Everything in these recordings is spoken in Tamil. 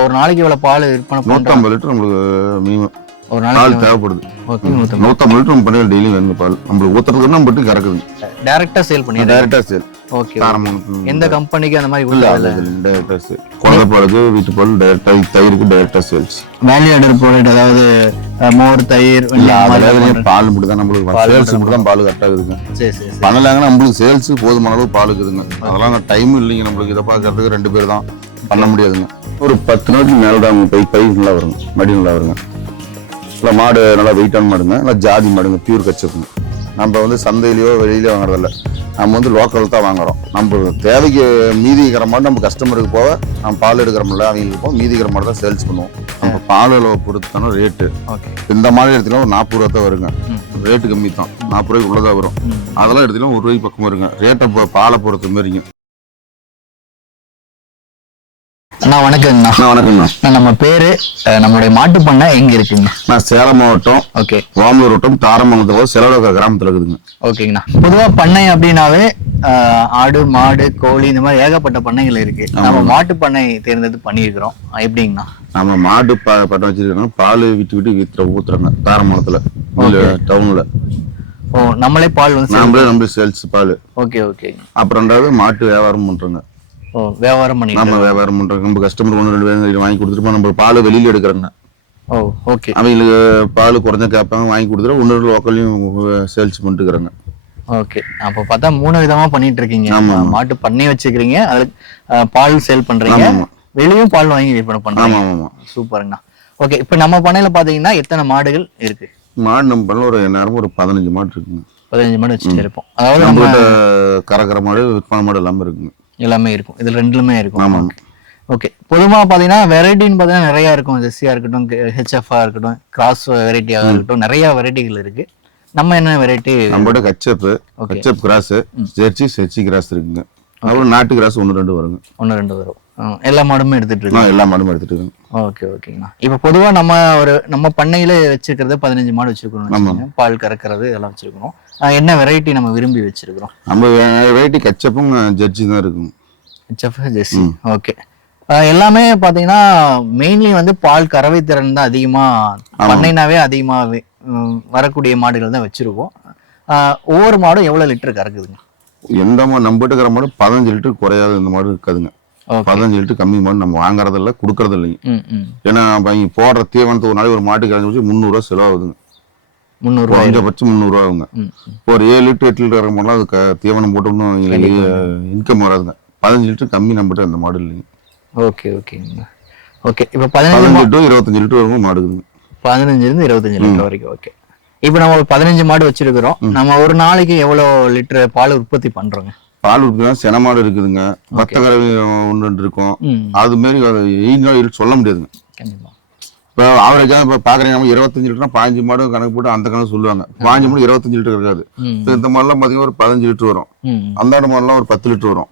ஒரு நாளைக்கு இவ்வளவு பால் விற்பனை 150 லிட்டர் நம்மளுக்கு மினிமம் ஒரு பால் நாளைக்கு தேவைப்படுது. ஓகே 150 லிட்டர் நம்ம பண்ணி டெய்லி வேணும் பால். நம்மளுக்கு ஊத்துறதுக்கு நம்ம விட்டு கறக்குது. டைரக்டா சேல் பண்ணி டைரக்டா சேல். ஓகே. எந்த கம்பெனிக்கு அந்த மாதிரி இல்ல டைரக்டா சேல். குழந்தை பாலுக்கு வீட்டு பால் டைரக்டா, தயிருக்கு டைரக்டா சேல்ஸ். வேல்யூ ஆடர் ப்ராடக்ட், அதாவது மோர், தயிர், பால் மட்டும் தான் நம்மளுக்கு சேல்ஸ் மட்டும் தான் பால் கரெக்டா இருக்குங்க. சரி சரி. பண்ணலாங்கன்னா நம்மளுக்கு சேல்ஸ் போதுமான அளவு பால் இருக்குதுங்க. அதெல்லாம் டைம் இல்லைங்க நம்மளுக்கு. இதை பார்க்கறதுக்கு 2 பேர் தான் பண்ண முடியாதுங்க. ஒரு 10 நாளைக்கு மேல தான் பை நல்லா வருங்க, மடி நல்லா வருங்க. இல்லை மாடு நல்லா வெயிட்டான மாடுங்க, நல்லா ஜாதி மாடுங்க, பியூர் கச்சப்புங்க. நம்ம சந்தையிலையோ வெளியிலயோ வாங்குறதில்ல, நம்ம லோக்கல் தான் வாங்குறோம். நம்ம தேவைக்கு மீதிக்கிற மாடு நம்ம கஸ்டமருக்கு போக நம்ம பால் எடுக்கிறோம்ல, அவங்களுக்கு போக மீதிக்கிற மாடு தான் சேல்ஸ் பண்ணுவோம். நம்ம பால் பொறுத்தான ரேட்டு இந்த மாதிரி எடுத்தீங்கன்னா ஒரு 40 ரூபா தான் வருங்க. ரேட்டு கம்மி தான், 40 ரூபாய்க்கு உள்ளதான் வரும். அதெல்லாம் எடுத்தீங்கன்னா 1 ரூபாய்க்கு பக்கம் வருங்க. ரேட்டை பாலை பொறுத்த மாதிரிங்க. அண்ணா வணக்கங்கண்ணா. வணக்கங்கண்ணா. நம்ம பேரு, நம்மளுடைய மாட்டு பண்ணை எங்க இருக்குங்க? நான் சேலம் மாவட்டம், ஓகே, ஓமலூர் வட்டம், தாரமங்கலத்துல செலவட கிராமத்துல இருக்குதுங்க. ஓகேங்கண்ணா. பொதுவா பண்ணை அப்படின்னாவே ஆடு, மாடு, கோழி இந்த மாதிரி ஏகப்பட்ட பண்ணைகள் இருக்கு. நம்ம மாட்டு பண்ணை தேர்ந்தெடுத்து பண்ணியிருக்கிறோம். எப்படிங்கண்ணா? நம்ம மாடு பட்டம் வச்சிருக்கோம். பால் விட்டு ஊத்துறாங்க தாரமங்கலத்துல டவுன்ல. ஓ, நம்மளே பால் நம்மளே சேல்ஸ் பால். Okay okay. அப்புறம் மாட்டு வியாபாரம் பண்றாங்க. ஓ, வியாபாரம் பண்ணி நம்ம வியாபாரம் பண்றோம். நம்ம கஸ்டமர் 1-2 பேர் வாங்கி கொடுத்துருப்போம். நம்ம பால் வெளியில எடுக்கிறாங்க. ஓ, ஓகே. அவங்களுக்கு பால் குறைஞ்ச கேட்பாங்க, வாங்கி கொடுத்துட்டு 1-2 லோக்கல்லையும் சேல்ஸ் பண்ணிட்டு இருக்கிறாங்க. ஓகே. அப்ப பார்த்தா 3 விதமா பண்ணிட்டு இருக்கீங்க. மாட்டு பண்ணி வச்சுக்கிறீங்க, அதுல பால் சேல் பண்றீங்க, வெளியும் பால் வாங்கி விற்பனை பண்றீங்க. சூப்பருங்கண்ணா. ஓகே. இப்ப நம்ம பண்ணையில பாத்தீங்கன்னா எத்தனை மாடுகள் இருக்கு? மாடு நம்ம பண்ணல ஒரு நேரம் ஒரு 15 மாடு இருக்குங்க. 15 மாடு வச்சுட்டு இருப்போம். அதாவது நம்ம கறக்கிற மாடு, விற்பனை மாடு எல்லாமே இருக்குங்க. எல்லாமே இருக்கும், இதுல 2லுமே இருக்கும். ஓகே. பொதுவா பாத்தீங்கன்னா வெரைட்டின்னு பாத்தீங்கன்னா நிறைய இருக்கும். ஜெர்சியா இருக்கட்டும், ஹெச்எஃப்ஆ இருக்கட்டும், கிராஸ் வெரைட்டியா இருக்கட்டும், நிறைய வெரைட்டிகள் இருக்கு. நம்ம என்ன வெரைட்டி? நம்மளோட கச்சப் கிராஸ், ஜெர்சி கிராஸ் இருக்குங்க. அப்புறம் நாட்டு கிராஸ் 1-2 வருங்க. 1-2 வரும். எல்லா மாடுமே எடுத்துட்டு இருக்கோம். எல்லா மாடுமே எடுத்துட்டு இருக்கோம். ஓகே ஓகேங்கண்ணா. இப்ப பொதுவா நம்ம பண்ணையில வச்சிருக்கிறது 15 மாடு வச்சிருக்கோம். பால் கறக்கிறது இதெல்லாம் வச்சிருக்கோம். என்ன வெரைட்டி நம்ம விரும்பி வச்சிருக்கிறோம்? நம்ம வெரைட்டி கச்சப்பும் ஜெர்சி தான் இருக்கும். Ketchup, Jersey. ஓகே. எல்லாமே பாத்தீங்கன்னா மெயின்லி பால் கறவை திறன் தான் அதிகமா, பண்ணைனாவே அதிகமா வரக்கூடிய மாடுகள் தான் வச்சிருக்கோம். ஒவ்வொரு மாடும் எவ்வளவு லிட்டர் கறக்குதுங்க? எந்த மாடு நம்ம இருக்கிற மாடு 15 லிட்டர் குறையாத இந்த மாடு இருக்காதுங்க. 15 லிட்டர் கம்மி மாடு நம்ம வாங்குறது இல்லை, கொடுக்கறது இல்லைங்க. ஏன்னா இங்க போடுற தீவனத்தை ஒரு நாளைக்கு ஒரு மாட்டுக்கு கறந்து 300 ரூபா செலவாகுதுங்க. 300 ரூபா, குறைஞ்சபட்சம் 300 ரூபா ஆகுங்க. ஒரு 7 லிட்டர் 8 லிட்டர் கறக்க மாடலாம் அதுக்கு தீவனம் போட்டோம்னு இன்கம் வராதுங்க. 15 லிட்டர் கம்மி நம்மகிட்ட அந்த மாடு இல்லைங்க. ஓகே ஓகேங்க. ஓகே. இப்ப 15 டு 25 லிட்டர் வரைக்கும் மாடு இருக்குங்க. 15 இருந்து 25 லிட்டர் வரைக்கும். ஓகே. இப்ப நம்ம 15 மாடு வச்சிருக்கிறோம். நம்ம ஒரு நாளைக்கு எவ்வளவு லிட்டர் பால் உற்பத்தி பண்றோங்க? பால் உற்பத்தி சென மாடு இருக்குதுங்க, பத்த கறவை 1-2 இருக்கும். அது மாதிரி சொல்ல முடியாதுங்க. இப்போ ஆவரேஜா இப்ப பாக்குறீங்க, நம்ம 25 லிட்டர்னா 15 மாடு கணக்கு போட்டு அந்த கணக்கு சொல்லுவாங்க. 15 மாடு 25 லிட்டர் இருக்காது. இந்த மாடுலாம் பாத்தீங்கன்னா ஒரு 15 லிட்டர் வரும். அந்த மாடுலாம் ஒரு 10 லிட்டர் வரும்.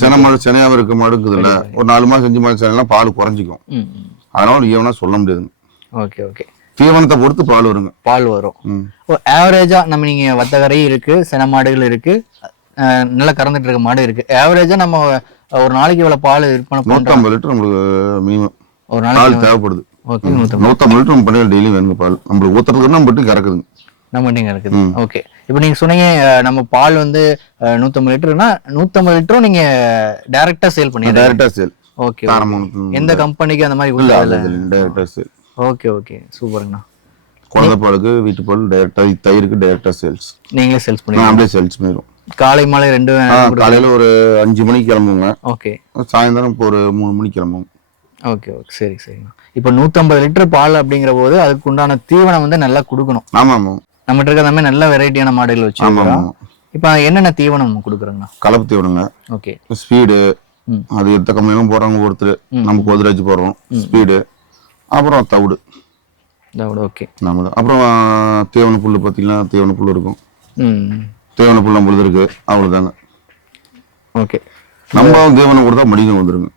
சென மாடு செனையாவும் இருக்க மாடு இருக்குதுல்ல, ஒரு 4 மாசம் 5 மாசம் செனைலாம் பால் குறைஞ்சிக்கும். அதனால ஈவனா சொல்ல முடியாதுங்க. Okay okay. தீவனத்தை பொறுத்து பால் வருங்க. பால் வரும். ஆவரேஜா நம்ம நீங்க வத்தகரை இருக்கு, சென மாடுகள் இருக்கு, நல்லா கறந்துட்டு இருக்க மாடு இருக்கு. ஆவரேஜா நம்ம ஒரு நாளைக்கு இவ்வளவு பால் விற்பனை 150 லிட்டர் நம்மளுக்கு மினிமம் ஒரு நாளைக்கு பால் தேவைப்படுது. 150 லிட்டர் நம்ம பண்ணி டெய்லி வேணுங்க பால். நம்மளுக்கு ஊத்துறதுக்கு நம்ம விட்டு கறக்குதுங்க. நம்ம இருக்குது. ஓகே. இப்ப நீங்க சொன்னீங்க நம்ம பால் 150 லிட்டர்னா 150 லிட்டரும் நீங்க டைரக்டா சேல் பண்ணி டைரக்டா சேல். ஓகே. எந்த கம்பெனிக்கு அந்த மாதிரி டைரக்டா சேல். Okay okay. சூப்பர்ங்கண்ணா. குழந்தை பாலுக்கு, வீட்டு பால் டைரக்டா, தயிருக்கு டைரக்டா சேல்ஸ். நீங்களே சேல்ஸ் பண்ணி? நம்மளே சேல்ஸ் பண்ணிடுவோம். காலை மாலை 2 காலையில ஒரு 5 மணிக்கு கிளம்புங்க. ஓகே. சாயந்தரம் இப்போ ஒரு 3 மணிக்கு கிளம்புங்க. Okay okay. சரி சரிண்ணா. இப்ப 150 லிட்டர் பால் அப்படிங்கிற போது அதுக்கு உண்டான தீவனம் நல்லா கொடுக்கணும். ஆமா ஆமா. நம்ம இருக்க எல்லாமே நல்ல வெரைட்டியான மாடுகள் வச்சிருக்கோம். இப்ப என்னென்ன தீவனம் கொடுக்குறோங்கண்ணா? கலப்பு தீவனங்க. ஓகே. ஸ்பீடு, அது எத்த கம்மியாலும் போறாங்க ஒருத்தர், நம்ம கோதுராஜ் போடுறோம். ஸ்பீடு, அப்புறம் தவிடு. ஓகே. அப்புறம் தீவன புல்லு பாத்தீங்கன்னா தீவன புல்லு இருக்கும். தீவன புல் நம்மளுது இருக்கு, அவ்வளவுதாங்க. ஓகே. நம்ம தீவனம் கொடுத்தா மடிக்கும் வந்துருங்க.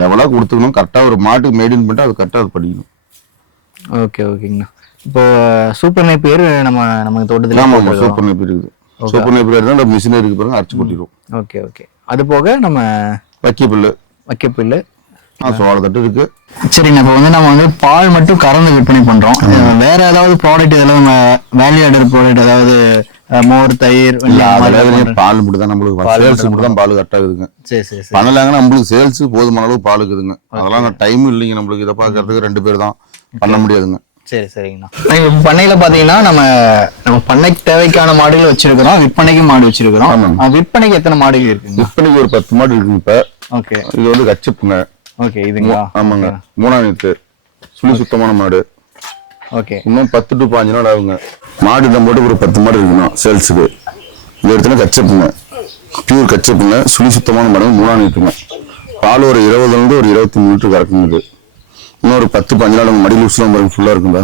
லெவலா கொடுத்துக்கணும். கரெக்டா ஒரு மாட்டுக்கு மெயின்டைன் பண்ணிட்டு அது கரெக்டா அது படிக்கணும். ஓகே ஓகேங்கண்ணா. இப்போ சூப்பர் நெப்பியர் நம்ம தோட்டத்துல சூப்பர் நெப்பியர் இருக்குது. சூப்பர் நெப்பியர் தான் மிஷினரிக்கு பிறகு அரைச்சு கொட்டிடுவோம். Okay okay. அது போக நம்ம வைக்கப்புல்லு, சோளத்தட்டு இருக்கு. சரிண்ணா, இப்போ வந்து நம்ம வந்து பால் மட்டும் கறந்து விற்பனை பண்றோம். வேற ஏதாவது ப்ராடக்ட் இதெல்லாம் வேல்யூ ஆடட் ப்ராடக்ட் ஏதாவது மோர், தயிர், பால் மட்டும் தான் நம்மளுக்கு சேல்ஸ் மட்டும் தான் பால் கரெக்டா இருக்குங்க. சரி சரி சரி. பண்ணலாங்கன்னா நம்மளுக்கு சேல்ஸ் போதுமான அளவு பால் இருக்குதுங்க. அதெல்லாம் டைம் இல்லைங்க நம்மளுக்கு. இதை பாக்குறதுக்கு 2 பேர் தான், பண்ண முடியாதுங்க. சரி சரிங்கண்ணா. இப்போ பண்ணையில பாத்தீங்கன்னா நம்ம பண்ணைக்கு தேவைக்கான மாடுகள் வச்சிருக்கிறோம், விற்பனைக்கு மாடு வச்சிருக்கிறோம். விற்பனைக்கு எத்தனை மாடுகள் இருக்குங்க? விற்பனைக்கு ஒரு 10 மாடு இருக்குங்க இப்ப. ஓகே. இது வந்து கச்சிப்புங்க. ஓகே. இதுங்களா? ஆமாங்க. 3ஆம் நீத்து சுழி சுத்தமான மாடு. ஓகே. இன்னும் 10 to 15 நாள் ஆகுங்க. மாடு நம்ம ஒரு 10 மாடு இருக்கணும் சேல்ஸுக்கு. இந்த இடத்துல கச்சப்புங்க, பியூர் கச்சப்புங்க, சுழி சுத்தமான மாடு, 3ஆம் நீத்துங்க. பால் ஒரு 20 ஒரு 23 லிட்டர் கறக்குங்க. இன்னும் ஒரு 10-15 நாள் மடி லூஸ்லாம் பாருங்க ஃபுல்லா இருக்குங்க.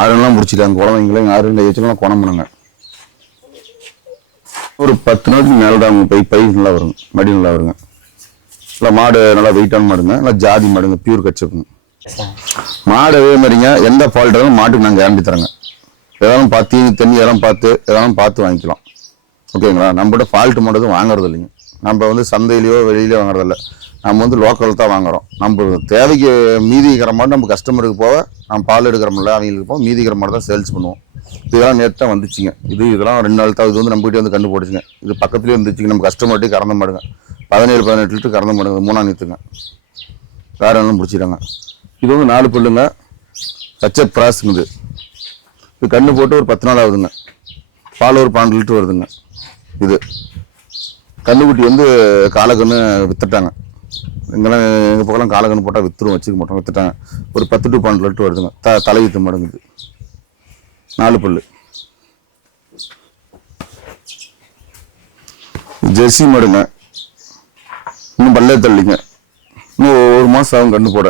ஆறுலாம் முடிச்சிட்டாங்க குழந்தைங்களாம், 6 ஏச்சலாம் குணம் பண்ணுங்க. ஒரு 10 நாளுக்கு மேலே தான் பை நல்லா வருங்க, மடி நல்லா வருங்க. இல்லை மாடு நல்லா வெயிட்டான மாடுங்க, நல்லா ஜாதி மாடுங்க, பியூர் கச்சப்புங்க. மாடு அதே மாதிரிங்க, எந்த ஃபால்ட் இருந்தாலும் மாட்டுக்கு நாங்கள் கேரண்டி தரேங்க. எதாவது பார்த்து தண்ணி எல்லாம் பார்த்து வாங்கிக்கலாம். ஓகேங்களா? நம்மகிட்ட ஃபால்ட் மட்டும் வாங்குறது இல்லைங்க. நம்ம வந்து சந்தையிலையோ வெளியிலையோ வாங்குறதில்ல. நம்ம வந்து லோக்கல் தான் வாங்குறோம். நம்ம தேவைக்கு மீதி இருக்கிற மாதிரி நம்ம கஸ்டமருக்கு போக, நம்ம பால் எடுக்கிறோம்ல அவங்களுக்கு போக மீதி இருக்கிற மாதிரி தான் சேல்ஸ் பண்ணுவோம். இதெல்லாம் நேற்று தான் வந்துச்சுங்க. இதெல்லாம் 2 நாள் தான். இது வந்து நம்மகிட்ட வந்து கண்டு போட்டுச்சுங்க. இது பக்கத்துலேயே வந்துச்சுங்க. நம்ம கஸ்டமர்கிட்டே கறந்த மாடுங்க. 17-18 லிட்டர் கறந்த மாடுங்க. 3ஆம் நீத்துங்க. வேற எல்லாம் பிடிச்சிட்டாங்க. இது வந்து 4 பல்லுங்க, கச்சப் கிராஸுங்க. இது கண்ணு போட்டு ஒரு 10 நாள் ஆகுதுங்க. பால் ஒரு 12 லிட்டர் வருதுங்க. இது கண்ணுக்குட்டி வந்து காலக்கண்ணு வித்துட்டாங்க. எங்கெல்லாம் எங்கள் பக்கம் காலக்கண்ணு போட்டால் வித்துரும், வச்சுக்க மாட்டோம், வித்துட்டாங்க. ஒரு 10 to 12 லிட்டர் வருதுங்க. தலையீத்து மடங்குது. 4 பல்லு ஜெர்சி மாடுங்க. இன்னும் பல்லே தள்ளிங்க. இன்னும் 1 மாதம் ஆகும் கண்ணு போட.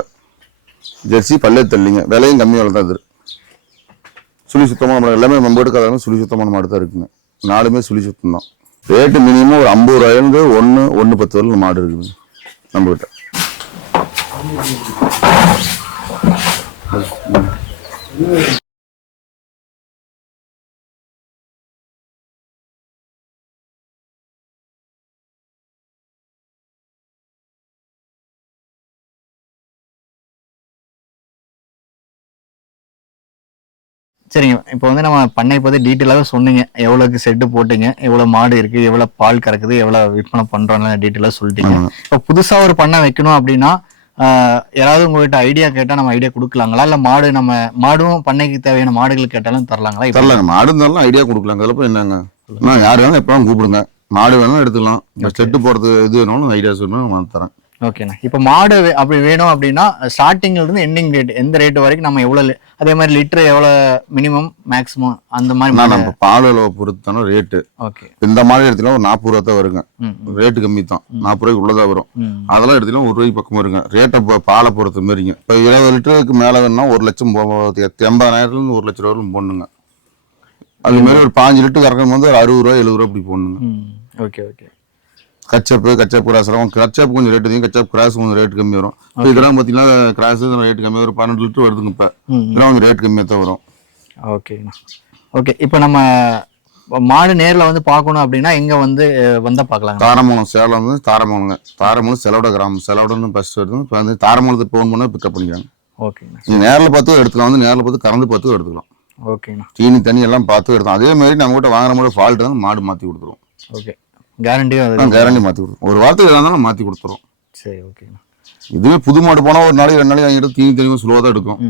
ஜெர்சி பல்லே தள்ளிங்க. விலையும் கம்மியாக தான் இது. சுழி சுத்தமான மாடு எல்லாமே நம்ம எடுக்காதாங்க. சுழி சுத்தமான மாடு தான் இருக்குங்க. 4மே சுழி சுத்தம் தான். ரேட்டு மினிமம் ஒரு 50 ரூபாயிலிருந்து 1-10 வரலும் மாடு இருக்குதுங்க நம்மகிட்ட. சரிங்க. இப்போ வந்து நம்ம பண்ணை பத்தி டீட்டெயிலாக சொன்னீங்க. எவ்வளவுக்கு செட்டு போட்டீங்க, எவ்வளவு மாடு இருக்கு, எவ்வளவு பால் கறக்குது, எவ்வளவு விற்பனை பண்றோம்னு டீட்டெயிலாக சொல்லிட்டீங்க. இப்போ புதுசா ஒரு பண்ணை வைக்கணும் அப்படின்னா யாராவது உங்ககிட்ட ஐடியா கேட்டா நம்ம ஐடியா கொடுக்கலாங்களா? இல்ல மாடும் பண்ணைக்கு தேவையான மாடுகள் கேட்டாலும் தரலாங்களா? தரலாங்க. மாடு இருந்தாலும் ஐடியா கொடுக்கலாங்க. அதில் போய் என்னங்க, நான் யார் வேணாலும் எப்பவும் கூப்பிடுங்க. மாடு வேணாலும் எடுத்துக்கலாம். செட்டு போடுறது இது வேணாலும் ஐடியா சொல்லணும், நான் தரேன். ஓகேண்ணா. இப்போ மாடு அப்படி வேணும் அப்படின்னா ஸ்டார்டிங்ல இருந்து எண்டிங் ரேட் எந்த ரேட் வரைக்கும் நம்ம எவ்வளவு, அதே மாதிரி லிட்டர் எவ்வளவு மினிமம் மேக்ஸிமம் அந்த மாதிரி நம்ம பால் அளவை பொறுத்தான ரேட்டு. ஓகே. இந்த மாதிரி எடுத்துல ஒரு 40 ரூபா தான் வருங்க. ரேட்டு கம்மி தான், 40 ரூபாய்க்கு உள்ளதா வரும். அதெல்லாம் எடுத்துல 1 ரூபாய்க்கு பக்கம் வருங்க. ரேட்டை பாலை பொறுத்த மாதிரிங்க. இப்போ 20 லிட்டருக்கு மேல வேணும்னா 1 லட்சம் 80,000 1 லட்சம் ரூபாய் போடணுங்க. அது மாதிரி ஒரு 5 லிட்டர் கறக்கும் போது ஒரு 60 ரூபா 70 ரூபா இப்படி போடணுங்க. Okay okay. கச்சப் கிராஸ் வரும். கச்சப் கொஞ்சம் ரேட்டு அதிகம், கச்சப் கிராஸ் கொஞ்சம் ரேட் கம்மி வரும். இதெல்லாம் பார்த்தீங்கன்னா கிராஸ் ரேட் கம்மி வரும். 12 லிட்டர் வருதுங்க. இப்போ இதெல்லாம் கொஞ்சம் ரேட் கம்மியாக தான் வரும். ஓகேண்ணா. ஓகே. இப்போ நம்ம மாடு நேரில் வந்து பார்க்கணும் அப்படின்னா எங்க வந்தா பார்க்கலாம்? தாரமங்கலம், சேலம் வந்து தாரமங்கலங்க. தாரமங்கலம் செலவுட கிராமம். செலவுடன்னு பஸ் வருது. இப்போ வந்து தாரமங்கலத்துக்கு ஃபோன் பண்ணால் பிக்கப் பண்ணிக்கிறாங்க. ஓகேண்ணா. நீங்கள் நேரில் பார்த்து எடுத்துக்கலாம். வந்து நேரில் பார்த்து கறந்து பார்த்து எடுத்துக்கலாம். ஓகேண்ணா. தீனி தண்ணி எல்லாம் பார்த்து எடுத்தோம். அதே மாதிரி நம்ம கிட்ட வாங்குற மாதிரி ஃபால்ட் தான் மாடு மாற்றி கொடுத்துருவோம். ஓகே. கேரண்டி மாற்றி கொடுத்துரும். ஒரு வாரத்துக்கு இருந்தாலும் மாற்றி கொடுத்துரும். சரி. ஓகேண்ணா. இதுவே புது மாடு போனால் ஒரு நாளைக்கு 2 நாளைக்கு வாங்கிட்டு தீனி தண்ணி ஸ்லோவாக தான் எடுக்கும்.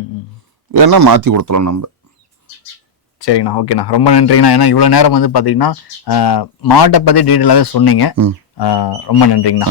ஏன்னா மாற்றி கொடுத்துலாம் நம்ம. சரிங்கண்ணா. ஓகேண்ணா. ரொம்ப நன்றிங்கண்ணா. ஏன்னா இவ்வளோ நேரம் பார்த்தீங்கன்னா மாட்டை பற்றி டீட்டெயிலாகவே சொன்னீங்க. ரொம்ப நன்றிங்கண்ணா.